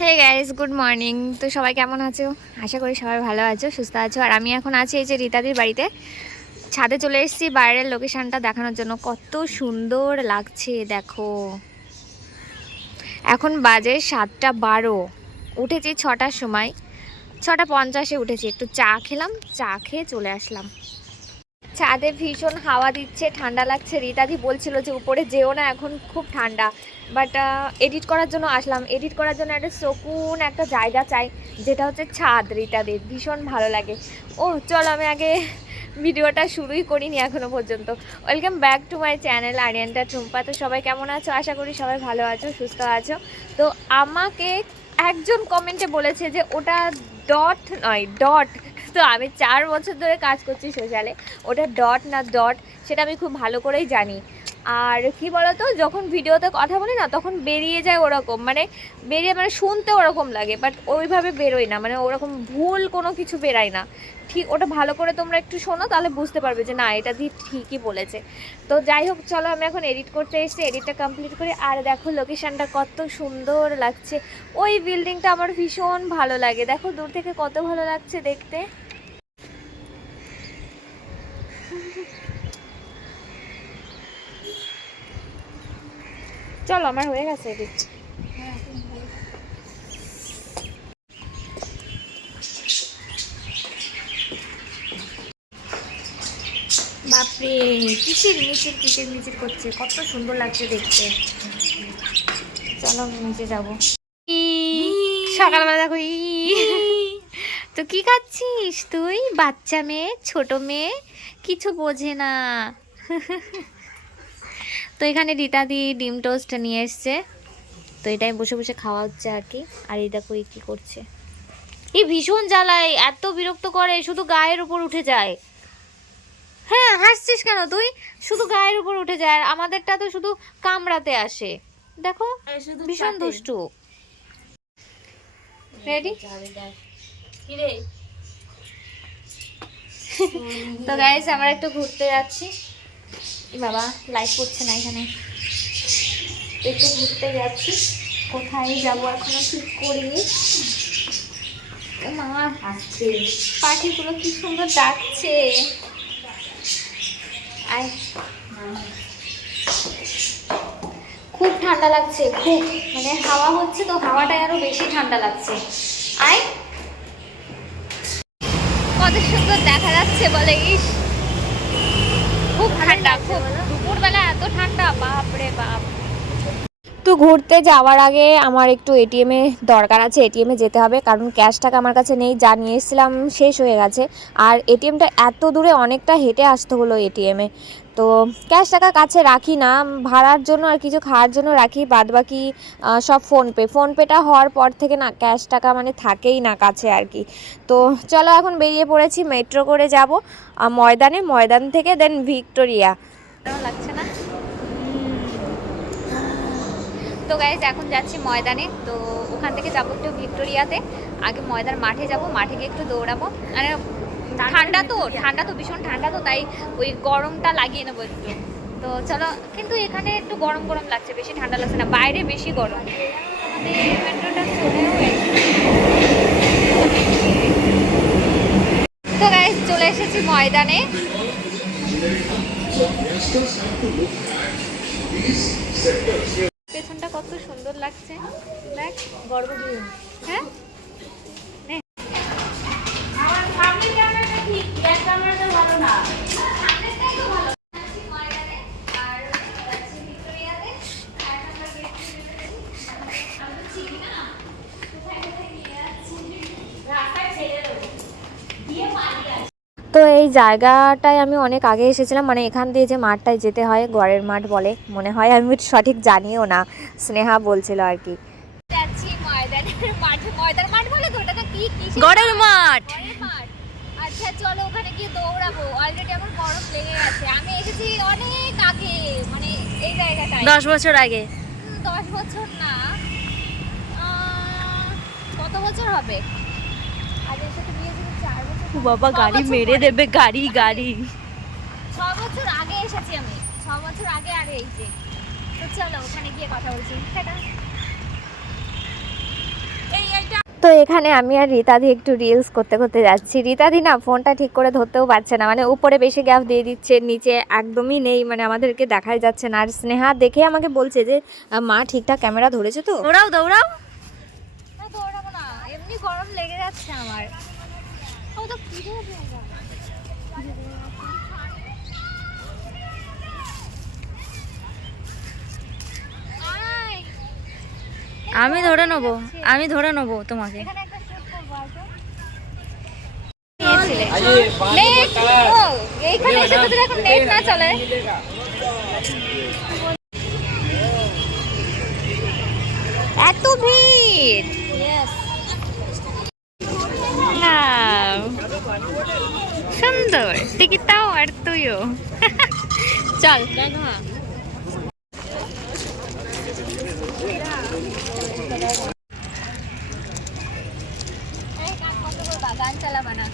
Hey guys good morning তো সবাই কেমন আছো? আশা করি সবাই ভালো আছো, সুস্থ আছো। আর আমি এখন আছি এই যে রীতাদির বাড়িতে। ছাদে চলে এসেছি, বাইরের লোকেশনটা দেখানোর জন্য। কত সুন্দর লাগছে, দেখো। এখন বাজে সাতটা বারো। উঠেছি ছটার সময়। ছটা পঞ্চাশে উঠেছি। একটু চা খেলাম, চা খেয়ে চলে আসলাম। ছাদে ভীষণ হাওয়া দিচ্ছে, ঠান্ডা লাগছে। রীতাদি বলছিল যে, উপরে যেও না, এখন খুব ঠান্ডা। বাট এডিট করার জন্য আসলাম। এডিট করার জন্য একটা শকুন একটা জায়গা চাই, যেটা হচ্ছে ছাদ, রীতাদের। ভীষণ ভালো লাগে। ও, চল, আমি আগে ভিডিওটা শুরুই করিনি এখনও পর্যন্ত। Welcome back to my channel আরিয়ানটা Tumpa. তো সবাই কেমন আছো? আশা করি সবাই ভালো আছো, সুস্থ আছো। তো আমাকে একজন কমেন্টে বলেছে যে, ওটা ডট নয় ডট তো আমি চার বছর ধরে কাজ করছি সোশ্যালে। ওটা ডট না ডট সেটা আমি খুব ভালো করেই জানি। আর কি বলতো, যখন ভিডিওতে কথা বলি না, তখন বেরিয়ে যায় ওরকম। মানে বেরিয়ে মানে শুনতে ওরকম লাগে বাট ওইভাবে বেরোয় না। মানে ওরকম ভুল কোনো কিছু বেরায় না। ঠিক, ওটা ভালো করে তোমরা একটু শোনো, তাহলে বুঝতে পারবে যে না, এটা দিয়ে ঠিকই বলেছে। তো যাই হোক, চলো আমি এখন এডিট করতে এসেছি। এডিটটা কমপ্লিট করে, আর দেখো লোকেশানটা কত সুন্দর লাগছে। ওই বিল্ডিংটা আমার ভীষণ ভালো লাগে। দেখো দূর থেকে কত ভালো লাগছে দেখতে। চলো আমার হয়ে গেছে এডিট বাপরে কিসির মিচির কিসির মিচির করছে? কত সুন্দর লাগছে দেখতে। চলো আমি নিচে যাব। সকালবেলা দেখো তো কি খাচ্ছিস তুই? বাচ্চা মেয়ে ছোট মেয়ে কিছু বোঝে না। তো এখানে রীতাদি ডিম টোস্ট নিয়ে এসছে। তো এটাই বসে বসে খাওয়া হচ্ছে আর কি। আর এই দেখো এই কি করছে। এই ভীষণ জ্বালায় এত বিরক্ত করে শুধু গায়ের উপর উঠে যায়। হ্যাঁ হাসছিস কেন তুই? শুধু গায়ের উপর উঠে যায় আর আমাদেরটা তো শুধু কামড়াতে আসে। দেখো ভীষণ দুষ্টু। রেডি তো গাইস আমরা একটু ঘুরতে যাচ্ছি। বাবা লাইট করছে না এখানে। একটু ঘুরতে যাচ্ছি। কোথায় যাব এখনও ঠিক করিনি। ও মা আসছে পাখিগুলো কি সুন্দর ডাকছে। আয়। খুব ঠান্ডা লাগছে খুব। মানে হাওয়া হচ্ছে তো হাওয়াটাই আরও বেশি ঠান্ডা লাগছে। আয়। কত সুন্দর দেখা যাচ্ছে বলে ইস। খুব ঠান্ডা, খুব দুপুরবেলা এত ঠান্ডা, বাপরে বাপ। তো ঘুরতে যাওয়ার আগে আমার একটু এটিএমে দরকার আছে এটিএমে যেতে হবে, কারণ ক্যাশ টাকা আমার কাছে নেই, যা নিয়ে এসেছিলাম শেষ হয়ে গেছে। আর এটিএমটা এত দূরে অনেকটা হেঁটে আসতে হলো এটিএমে তো ক্যাশ টাকা কাছে রাখি না, ভাড়ার জন্য আর কিছু খাওয়ার জন্য রাখি বাদ বাকি সব ফোনপে ফোনপেটা হওয়ার পর থেকে না ক্যাশ টাকা মানে থাকেই না কাছে আর কি। তো চলো এখন বেরিয়ে পড়েছি মেট্রো করে যাব ময়দানে। ময়দান থেকে দেন ভিক্টোরিয়া। লাগছে না? তো গাইজ এখন যাচ্ছি ময়দানে। তো ওখান থেকে যাব একটু ভিক্টোরিয়াতে। আগে ময়দান মাঠে যাব, মাঠে গিয়ে একটু দৌড়াবো। মানে ঠান্ডা তো ঠান্ডা তো ভীষণ ঠান্ডা তো তাই ওই গরমটা লাগিয়ে নেব একটু। তো চলো কিন্তু এখানে একটু গরম গরম লাগছে বেশি ঠান্ডা লাগছে না বাইরে বেশি গরম। আমাদের মেট্রোটা চলেও তো গাইজ চলে এসেছি ময়দানে। পেছনটা কত সুন্দর লাগছে। দেখ গর্ভগৃহ হ্যাঁ? জায়গাটায় আমি অনেক আগে এসেছিলাম মানে এখান দিয়ে যে মাঠটায় যেতে হয় গড়ের মাঠ বলে মনে হয় আমি সঠিক জানিও না স্নেহা বলছিল আর কি। যাচ্ছি ময়দানের মাঠে ময়দান মাঠ বলে তো ওটাকে কি কি গড়ের মাঠ? আচ্ছা চলো ওখানে গিয়ে দৌড়াবো। অলরেডি আমার গরম লেগে গেছে। আমি এসেছি অনেক আগে মানে এই জায়গাটায়। দশ বছর আগে। দশ বছর না কত বছর হবে? বাবা গাড়ি মেরে দেবে গাড়ি গাড়ি। ছ বছর আগে এসেছি আমি। ছ বছর আগে আগে এই যে। তো চলো ওখানে গিয়ে কথা বলছি। টাটা। তো এখানে আমি আর রীতাদি একটু রিলস করতে করতে যাচ্ছি। রীতাদি না ফোনটা ঠিক করে ধরতেও পারছে না। মানে উপরে বেশি গ্যাপ দিয়ে দিচ্ছে নিচে একদমই নেই। মানে আমাদেরকে দেখাই যাচ্ছে না। আর স্নেহা দেখে আমাকে বলছে যে মা ঠিকঠাক ক্যামেরা ধরেছে তো? দৌড়াও দৌড়াও। না দৌড়াবো না। এমনি গরম লেগে যাচ্ছে আমার। আমি ধরে নেব আমি ধরে নেব তোমাকে। এইখানে এসে তো এখন নেট না চলে এত ভিড়. সুন্দর টিকিটটাও আর তুইও চল গান চালাবা না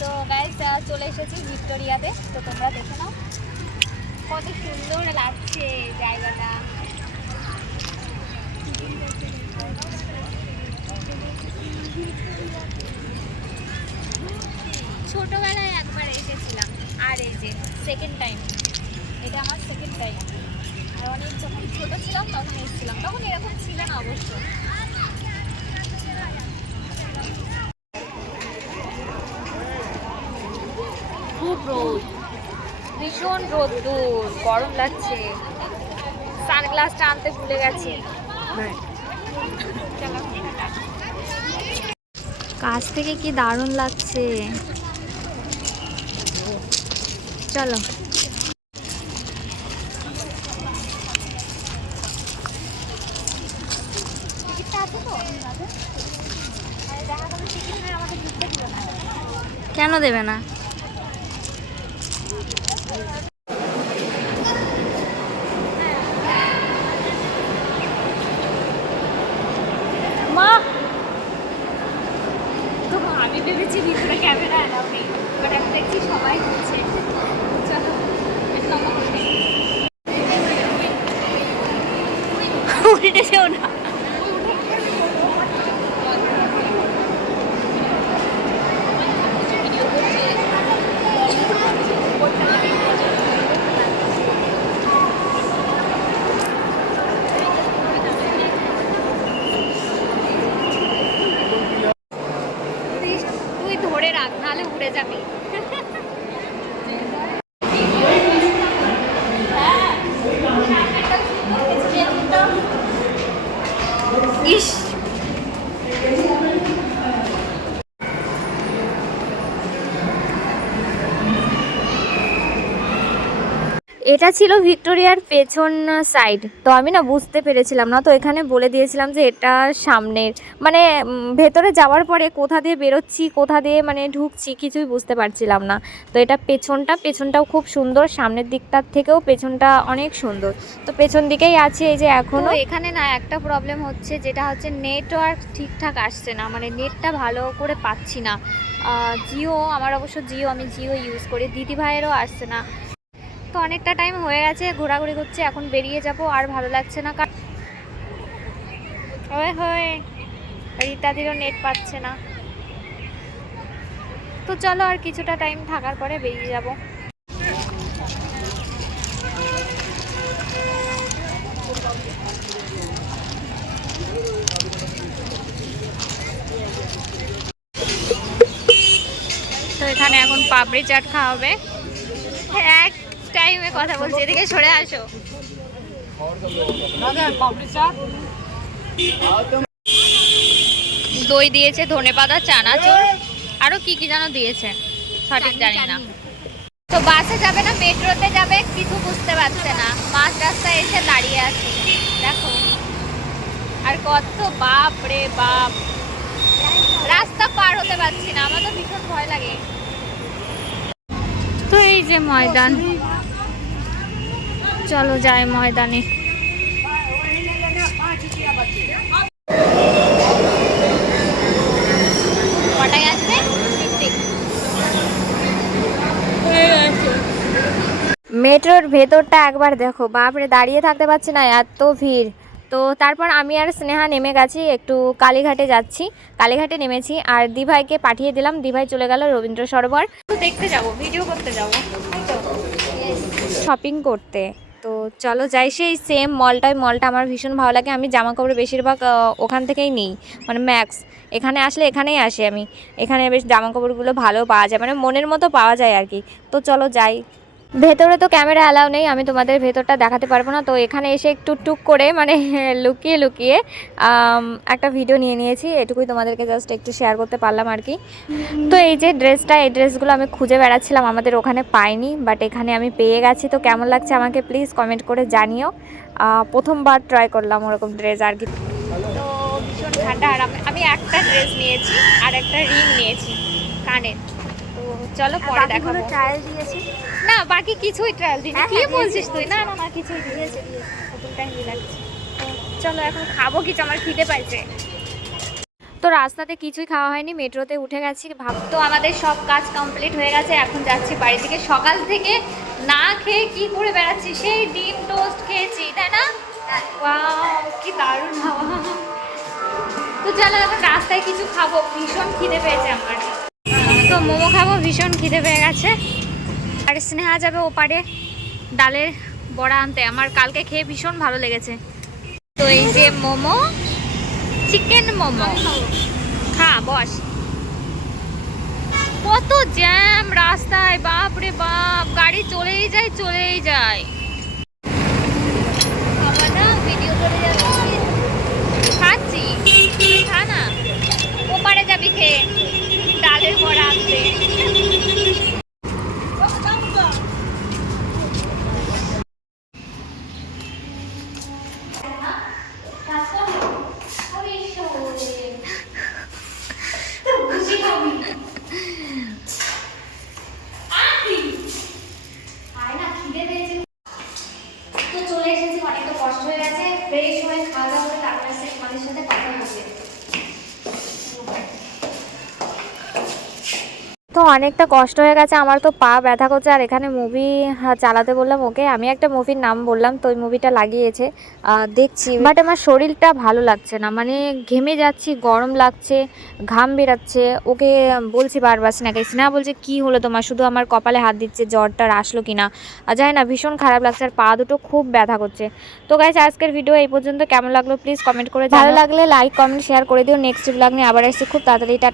তো গাইস চলে এসেছি ভিক্টোরিয়াতে। তো তোমরা দেখে নাও কত সুন্দর লাগছে জায়গাটা। ছোটবেলায় একবার এসেছিলাম। আর এই যে সেকেন্ড টাইম এটা আমার সেকেন্ড টাইম আর অনেক যখন ছোট ছিলাম তখন এসেছিলাম। তখন এরকম ছিল না অবশ্য। খুব রোদ। ভীষণ রোদ্দুর গরম লাগছে। সানগ্লাসটা আনতে ভুলে গেছি। কাছ থেকে কি দারুণ লাগছে? চলো। কেন দেবে না মা তো আমি ভেবেছি ভিতরে ক্যামেরা অ্যালাউ নেই বাট আমি দেখছি সবাই হচ্ছে চলো একটা লম্বা করে নিই। উল্টে যেও না প্লিজ তুই ধরে রাখ নাহলে উড়ে যাবি ইস এটা ছিল ভিক্টোরিয়ার পেছন সাইড। তো আমি না বুঝতে পেরেছিলাম না তো এখানে বলে দিয়েছিলাম যে এটা সামনের। মানে ভেতরে যাওয়ার পরে কোথা দিয়ে বেরোচ্ছি কোথা দিয়ে মানে ঢুকছি কিছুই বুঝতে পারছিলাম না। তো এটা পেছনটা পেছনটাও খুব সুন্দর সামনের দিকটার থেকেও পেছনটা অনেক সুন্দর। তো পেছন দিকেই আছে এই যে এখনও এখানে। না একটা প্রবলেম হচ্ছে যেটা হচ্ছে নেটওয়ার্ক ঠিকঠাক আসছে না। মানে নেটটা ভালো করে পাচ্ছি না। জিও আমার অবশ্য জিও আমি জিও ইউজ করি। দিদি ভাইয়েরও আসছে না। তো অনেকটা টাইম হয়ে গেছে, ঘোরাঘুরি করছে, এখন বেরিয়ে যাব, আর ভালো লাগছে না কারণ ওয়ে হয়ে নেট পাচ্ছে না। তো চলো আর কিছুটা টাইম থাকার পরে বেরিয়ে যাব। তো এখানে এখন পাপড়ি চাট খাওয়া হবে। এক টাইমে কথা বলছি, এদিকে সরে আসো। দই দিয়েছে ধনে পাতা চানাচুর। আরও কি কি যেন দিয়েছে, সঠিক জানি না। তো বাসে যাবে না, মেট্রোতে যাবে, কিছু বুঝতে পারছে না। মাঝ রাস্তায় এসে দাঁড়িয়ে আছে। দেখো। আর কত বাপ রে বাপ। রাস্তা পার হতে পারছি না, আমার তো ভীষণ ভয় লাগে। তো এই যে ময়দান। চলো যাই ময়দানে। কটায় আসবে মেট্রোর ভেতরটা একবার দেখো। বাপরে দাঁড়িয়ে থাকতে পারছি না এত ভিড়। তো তো তারপর আমি আর স্নেহা নেমে গেছি একটু কালীঘাটে যাচ্ছি। কালীঘাটে নেমেছি আর দিভাইকে পাঠিয়ে দিলাম। দিভাই চলে গেল রবীন্দ্র সরোবর। দেখতে যাব ভিডিও করতে যাব। শপিং করতে। তো চলো যাই সেই সেম মলটাই মলটা আমার ভীষণ ভালো লাগে। আমি জামা কাপড় বেশিরভাগ ওখান থেকেই নিই। মানে ম্যাক্স এখানে আসলে এখানেই আসি আমি। এখানে বেশ জামা কাপড়গুলো ভালো পাওয়া যায় মানে মনের মতো পাওয়া যায় আর কি। তো চলো যাই। ভেতরে তো ক্যামেরা অ্যালাউ নেই, আমি তোমাদের ভেতরটা দেখাতে পারব না। তো এখানে এসে একটু টুক করে মানে লুকিয়ে লুকিয়ে একটা ভিডিও নিয়ে নিয়েছি। এটুকুই তোমাদেরকে জাস্ট একটু শেয়ার করতে পারলাম আর কি। তো এই যে ড্রেসটা এই ড্রেসগুলো আমি খুঁজে বেড়াচ্ছিলাম, আমাদের ওখানে পাইনি বাট এখানে আমি পেয়ে গেছি। তো কেমন লাগছে আমাকে প্লিজ কমেন্ট করে জানিও। প্রথমবার ট্রাই করলাম ওরকম ড্রেস আর কি। তো ভীষণ ঠান্ডা, আর আমি- একটা ড্রেস নিয়েছি, আর একটা রিং নিয়েছি কানের। তো চলো পরে দেখাবো। ট্রায়াল দিয়েছি। না বাকি কিছুই ট্রায়াল দিনি হ্যাঁ, কি হ্যাঁ, বলছিস তুই? না না না কিছুই দিয়েছে দিয়েছে। লাগছে চলো এখন খাব কিছু আমার খিদে পাইছে। তো রাস্তাতে কিছুই খাওয়া হয়নি মেট্রোতে উঠে গেছি ভাব তো আমাদের সব কাজ কমপ্লিট হয়ে গেছে এখন যাচ্ছি বাড়ি থেকে সকাল থেকে না খেয়ে কি করে বেড়াচ্ছি? সেই ডিম টোস্ট খেয়েছি তাই না? কি দারুণ হাওয়া তো চলো এখন রাস্তায় কিছু খাব ভীষণ খিদে পেয়েছে আমার। তো মোমো খাব, ভীষণ খিদে পেয়ে গেছে। আর স্নেহা যাবে ওপারে ডালের বড়া আনতে। আমার কালকে খেয়ে ভীষণ ভালো লেগেছে। তো এই যে মোমো, চিকেন মোমো। খা, বস। কত জ্যাম রাস্তায়, বাপ রে বাপ। গাড়ি চলেই যায় চলেই যায়। খাচ্ছি। খা না। ওপারে যাবি খেয়ে ডালের বড়া আনতে তো চলে এসেছি অনেকটা কষ্ট হয়ে গেছে ফ্রেশ হয়ে খাওয়া দাওয়া করে তারপরে এসে তোমাদের সাথে কথা বলতে তো অনেকটা কষ্ট হয়ে গেছে আমার তো পা ব্যথা করছে। আর এখানে মুভি চালাতে বললাম ওকে। আমি একটা মুভির নাম বললাম তো ওই মুভিটা লাগিয়েছে। দেখছি। বাট আমার শরীরটা ভালো লাগছে না। মানে ঘেমে যাচ্ছি গরম লাগছে ঘাম বেরাচ্ছে। ওকে বলছি বারবার স্নাকে স্নেহা বলছে কি হলো তোমার? শুধু আমার কপালে হাত দিচ্ছে জ্বরটা আসলো কিনা আর জানি না ভীষণ খারাপ লাগছে। আর পা দুটো খুব ব্যথা করছে। তো গাইজ আজকের ভিডিও এই পর্যন্ত। কেমন লাগল প্লিজ কমেন্ট করে ভালো লাগলে লাইক কমেন্ট শেয়ার করে দিও। নেক্সট ব্লগ নিয়ে আবার এসেছি খুব তাড়াতাড়ি টাটা।